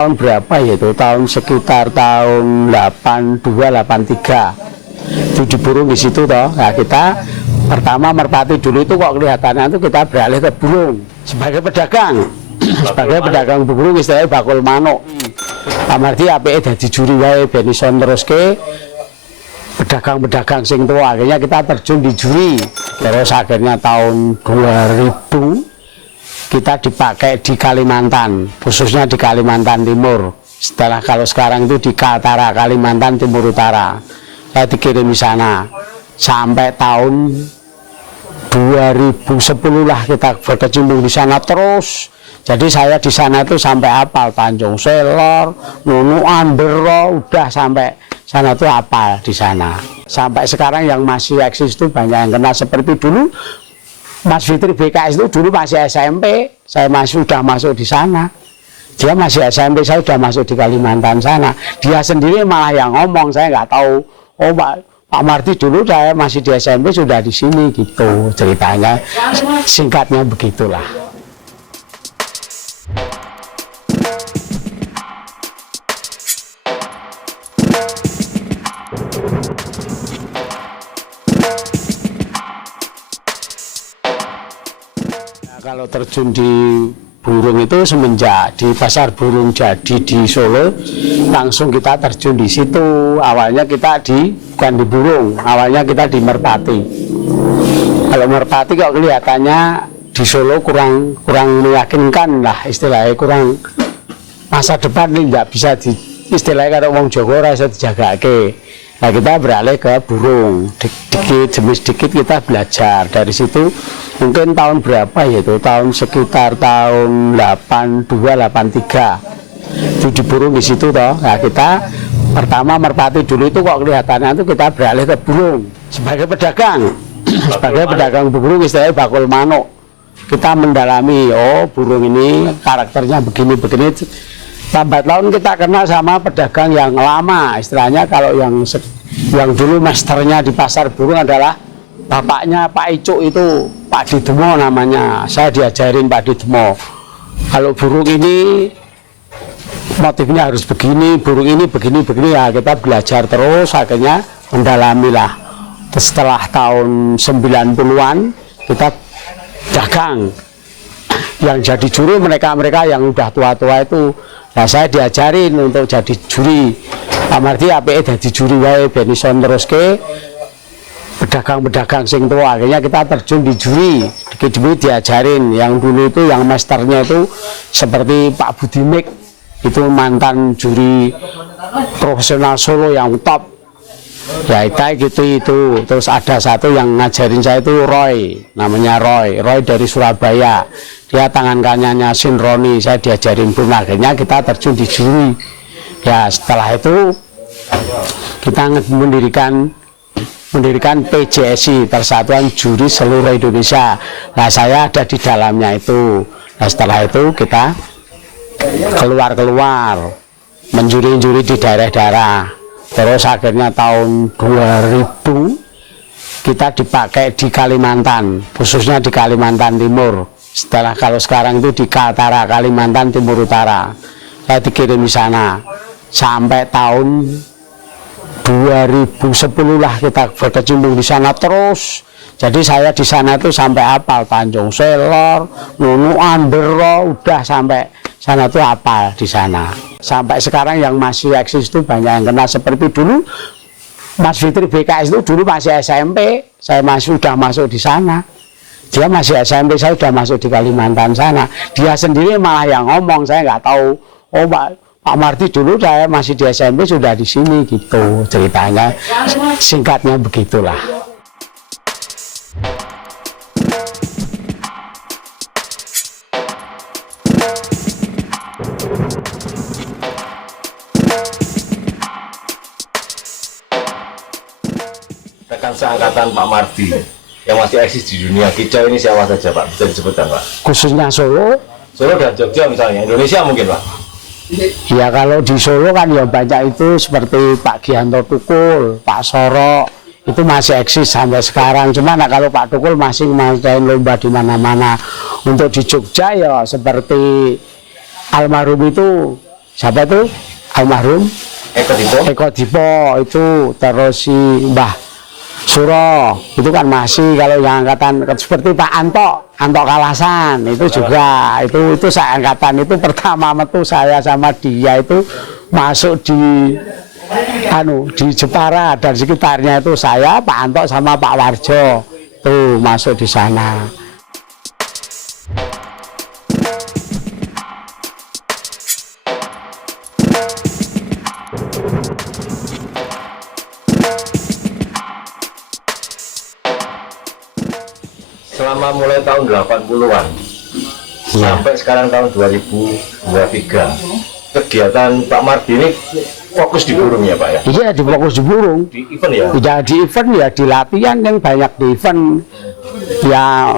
Tahun berapa ya itu? Tahun sekitar tahun 82-83 itu di burung di situ toh. Nah, kita pertama merpati dulu itu kok kelihatannya itu kita beralih ke burung sebagai pedagang. Sebagai pedagang burung istilahnya bakul manuk. Amarti apike dadi juri wae ben iso neruske pedagang-pedagang sing tua. Akhirnya kita terjun di juri. Terus akhirnya tahun 2000 kita dipakai di Kalimantan, khususnya di Kalimantan Timur. Setelah kalau sekarang itu di Kaltara, Kalimantan Timur Utara. Saya dikirim di sana sampai tahun 2010 lah kita berkecimpung di sana terus. Jadi saya di sana itu sampai hafal Tanjung Selor, Nunukan, Bero, udah sampai sana tuh hafal di sana. Sampai sekarang yang masih eksis itu banyak yang kenal seperti dulu. Mas Fitri BKS itu dulu masih SMP, saya sudah masuk di sana. Dia masih SMP, saya sudah masuk di Kalimantan sana. Dia sendiri malah yang ngomong, saya nggak tahu. Oh Pak Marti dulu saya masih di SMP sudah di sini gitu ceritanya. Singkatnya begitulah. Kalau terjun di burung itu semenjak di pasar burung jadi di Solo, langsung kita terjun di situ. Awalnya kita bukan di burung, awalnya kita di merpati. Kalau merpati kok kelihatannya di Solo kurang meyakinkan lah istilahnya, kurang masa depan ini nggak bisa istilahnya kalau wong Jawa rasa dijagake. Nah kita beralih ke burung, dikit demi sedikit kita belajar dari situ. Mungkin tahun berapa ya itu? Tahun sekitar tahun 82-83 itu di burung di situ toh. Nah kita pertama merpati dulu itu kok kelihatannya itu kita beralih ke burung sebagai pedagang. Sebagai pedagang burung istilahnya bakul manuk. Kita mendalami, oh burung ini karakternya begini-begini. Lambat laun kita kenal sama pedagang yang lama, istilahnya kalau yang dulu masternya di pasar burung adalah bapaknya Pak Icuk itu, Pak Didemo namanya. Saya diajarin Pak Didemo. Kalau burung ini motifnya harus begini, burung ini begini-begini ya kita belajar terus, akhirnya mendalami lah. Setelah tahun 90-an kita dagang. Yang jadi juri mereka-mereka yang udah tua-tua itu. Nah saya diajarin untuk jadi juri. Amarti apike dadi juri wae ben iso neruske pedagang-pedagang sing tua. Akhirnya kita terjun di juri. Dikit-dikit diajarin. Yang dulu itu yang masternya itu seperti Pak Budimik, itu mantan juri profesional Solo yang top. Ya itu. Terus ada satu yang ngajarin saya itu Roy, namanya Roy dari Surabaya. Dia tangan kanannya Sinroni, saya diajarin pun. Akhirnya kita terjun di juri. Ya setelah itu kita mendirikan PJSI, Persatuan Juri Seluruh Indonesia. Nah saya ada di dalamnya itu. Nah setelah itu kita keluar menjuri-juri di daerah-daerah. Terus akhirnya tahun 2000 kita dipakai di Kalimantan, khususnya di Kalimantan Timur. Setelah kalau sekarang itu di Kaltara, Kalimantan Timur Utara. Saya dikirim di sana sampai tahun 2010 lah kita berkecimpung di sana terus. Jadi saya di sana itu sampai hafal Tanjung Selor, Nunukan, Bero, udah sampai sana tuh hafal di sana. Sampai sekarang yang masih eksis itu banyak yang kenal seperti dulu. Mas Fitri BKS itu dulu masih SMP, saya sudah masuk di sana. Dia masih SMP, saya sudah masuk di Kalimantan sana. Dia sendiri malah yang ngomong, saya nggak tahu. Oh Pak Marti dulu saya masih di SMP sudah di sini gitu ceritanya. Singkatnya begitulah. Rekan seangkatan Pak Marti yang masih eksis di dunia kicau ini siapa saja Pak? Bisa disebutkan Pak? Khususnya Solo Dan Jogja misalnya, Indonesia mungkin Pak? Ya kalau di Solo kan ya banyak itu seperti Pak Gianto Tukul, Pak Soro, itu masih eksis sampai sekarang. Cuma nah, kalau Pak Tukul masih ngadain lomba di mana-mana. Untuk di Jogja ya seperti almarhum itu siapa itu almarhum Eko Dipo itu, terus si Mbah Suro itu kan masih, kalau yang angkatan seperti Pak Anto Kalasan itu juga itu saya angkatan itu pertama metu saya sama dia itu masuk di Jepara dan sekitarnya itu saya, Pak Anto sama Pak Warjo tuh masuk di sana. Selama mulai tahun 80-an sampai sekarang tahun 2023, kegiatan Pak Mardi ini fokus di burung ya Pak ya? Iya, di fokus di burung. Di event ya? Tidak di event ya, di latihan yang banyak di event. Ya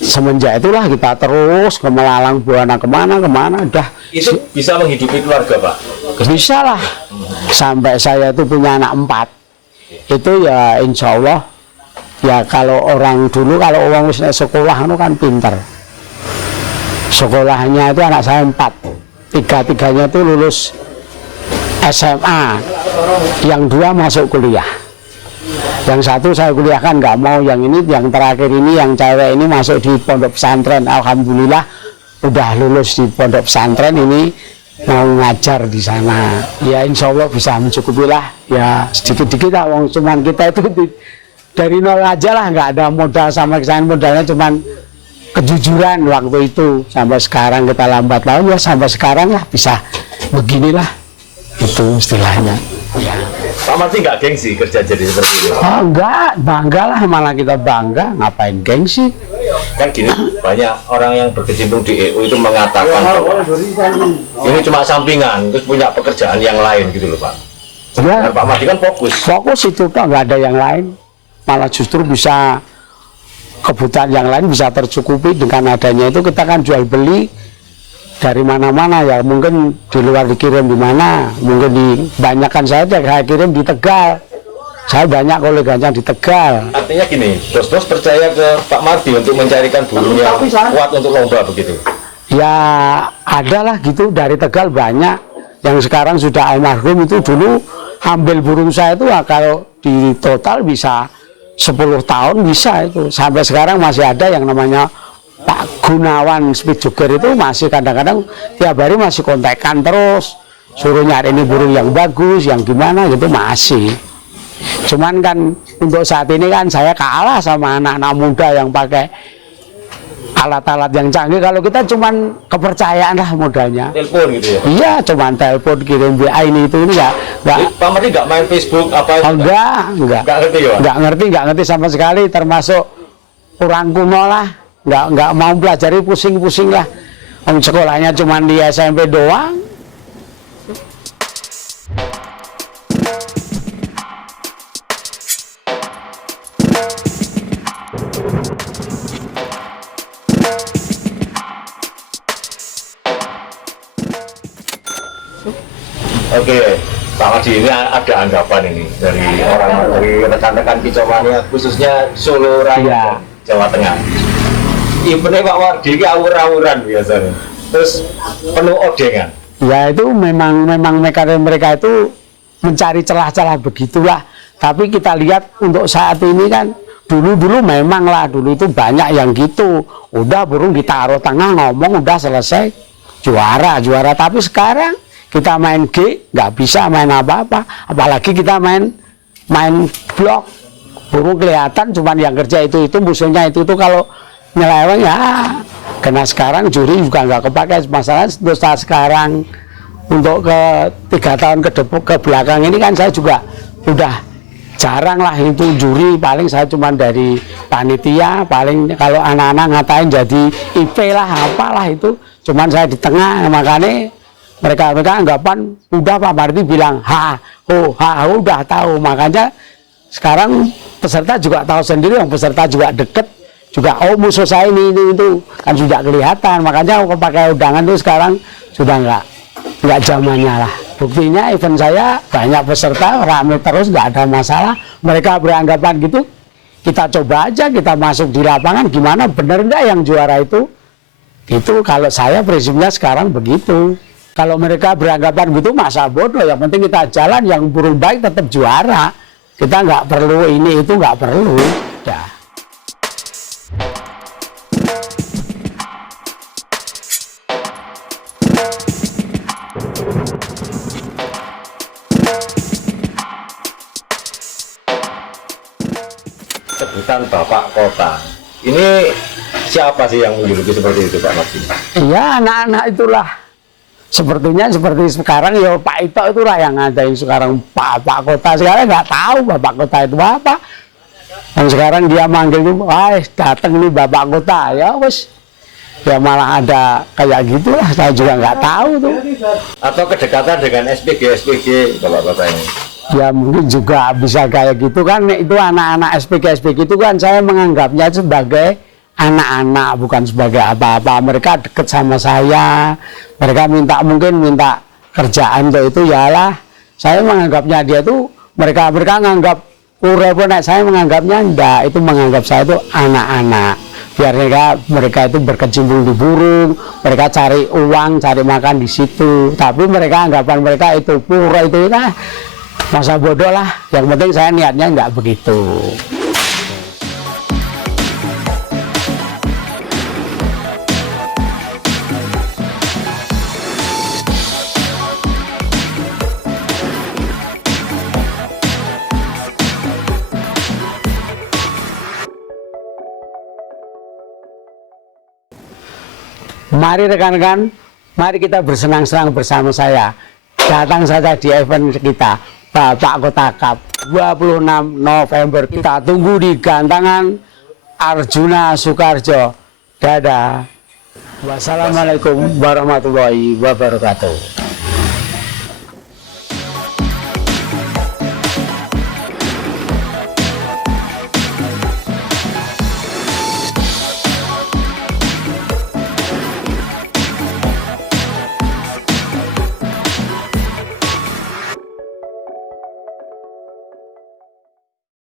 semenjak itulah kita terus ke Melalang Buana kemana udah. Itu bisa menghidupi keluarga Pak? Bisa lah. Sampai saya itu punya anak 4. Itu ya insya Allah. Ya kalau orang dulu, kalau orang sekolah itu kan pinter. Sekolahnya itu anak saya 4. Tiga-tiganya itu lulus SMA. Yang 2 masuk kuliah. Yang 1 saya kuliahkan nggak mau, yang ini, yang terakhir ini, yang cewek ini masuk di pondok pesantren. Alhamdulillah udah lulus di pondok pesantren, ini mau ngajar di sana. Ya insya Allah bisa mencukupi lah. Ya sedikit-sedikit lah, cuman kita itu dari nol aja lah, nggak ada modal sama kesayangan, modalnya cuman kejujuran waktu itu. Sampai sekarang kita lambat laun ya, sampai sekarang lah bisa beginilah, itu istilahnya ya. Pak Mardi nggak gengsi kerja jadi seperti ini? Oh enggak, bangga lah, malah kita bangga, ngapain gengsi. Kan gini, banyak orang yang berkecimpung di EU itu mengatakan bahwa ini cuma sampingan, terus punya pekerjaan yang lain gitu loh Pak. Ya, Dan Pak Mardi kan fokus itu Pak, nggak ada yang lain. Malah justru bisa kebutuhan yang lain bisa tercukupi dengan adanya itu. Kita kan jual beli dari mana-mana ya, mungkin di luar dikirim di mana, mungkin di banyakkan saya kirim di Tegal. Saya banyak koleganya di Tegal. Artinya gini, bos-bos percaya ke Pak Mardi untuk mencarikan burung yang kuat untuk lomba begitu? Ya adalah gitu, dari Tegal banyak. Yang sekarang sudah almarhum itu dulu ambil burung saya itu kalau di total bisa 10 tahun bisa itu. Sampai sekarang masih ada yang namanya Pak Gunawan Speed Joker itu, masih kadang-kadang tiap hari masih kontekan terus. Suruh nyari ini burung yang bagus, yang gimana gitu masih. Cuman kan untuk saat ini kan saya kalah sama anak-anak muda yang pakai alat-alat yang canggih. Kalau kita cuman kepercayaan lah modalnya. Telepon gitu ya? Iya, cuman telepon, kirim WA ini itu enggak. Pak Mardi nggak main Facebook apa? Oh, enggak. Nggak ngerti ya? Nggak ngerti sama sekali, termasuk orang kuno lah. Nggak mau pelajari, pusing-pusing lah. Sekolahnya cuman di SMP doang. Oke, Pak Mardi, ini ada anggapan ini dari rekan-rekan kicauannya, khususnya Solo Raya, Jawa Tengah. Eventnya Pak Mardi ini awur-awuran biasanya, terus penuh odengan. Ya itu memang mereka itu mencari celah-celah begitulah. Tapi kita lihat untuk saat ini kan, dulu memang lah, dulu itu banyak yang gitu. Udah burung ditaruh tengah, ngomong udah selesai, juara. Tapi sekarang kita main G, nggak bisa main apa-apa. Apalagi kita main blok, burung kelihatan, cuman yang kerja itu musuhnya itu kalau nyeleweng ya. Karena sekarang juri juga nggak kepakai. Masalah dosa sekarang untuk ke 3 tahun ke belakang ini kan saya juga udah jarang lah itu juri. Paling saya cuman dari panitia, paling kalau anak-anak ngatain jadi IP lah apalah itu. Cuman saya di tengah, makanya mereka anggapan udah Pak Mardi bilang udah tahu. Makanya sekarang peserta juga tahu sendiri, yang peserta juga deket juga, oh musuh saya ini itu kan sudah kelihatan. Makanya pakai undangan itu sekarang sudah nggak zamannya lah. Buktinya event saya banyak peserta, rame terus, nggak ada masalah. Mereka beranggapan gitu, kita coba aja, kita masuk di lapangan, gimana bener nggak yang juara itu. Itu kalau saya prinsipnya sekarang begitu. Kalau mereka beranggapan gitu masa bodoh, yang penting kita jalan, yang burung baik tetap juara. Kita nggak perlu ini itu nggak perlu. Ya. Sebutan Bapak Kota. Ini siapa sih yang menjuluki seperti itu Pak Mardi? Iya, anak-anak itulah. Sepertinya seperti sekarang ya Pak Ito itulah yang ngadain sekarang Bapak Kota. Sekarang nggak tahu Bapak Kota itu apa. Dan sekarang dia manggil tuh, datang nih Bapak Kota. Ya wes, ya malah ada kayak gitulah. Saya juga nggak tahu tuh. Atau kedekatan dengan SPG Bapak Kota ini? Ya mungkin juga bisa kayak gitu kan. Itu anak-anak SPG itu kan saya menganggapnya sebagai anak-anak, bukan sebagai apa-apa. Mereka deket sama saya, mereka mungkin minta kerjaan untuk itu, yalah saya menganggapnya dia itu, mereka nganggap pun, saya menganggapnya enggak, itu menganggap saya itu anak-anak, biar mereka itu berkecimpung di burung, mereka cari uang, cari makan di situ. Tapi mereka anggapan mereka itu pura itu kan masa bodoh lah. Yang penting saya niatnya enggak begitu. Mari rekan-rekan, mari kita bersenang-senang bersama saya. Datang saja di event kita, Bapak Kota Cup 26 November. Kita tunggu di Gantangan Arjuna Soekarjo. Dadah. Wassalamualaikum warahmatullahi wabarakatuh.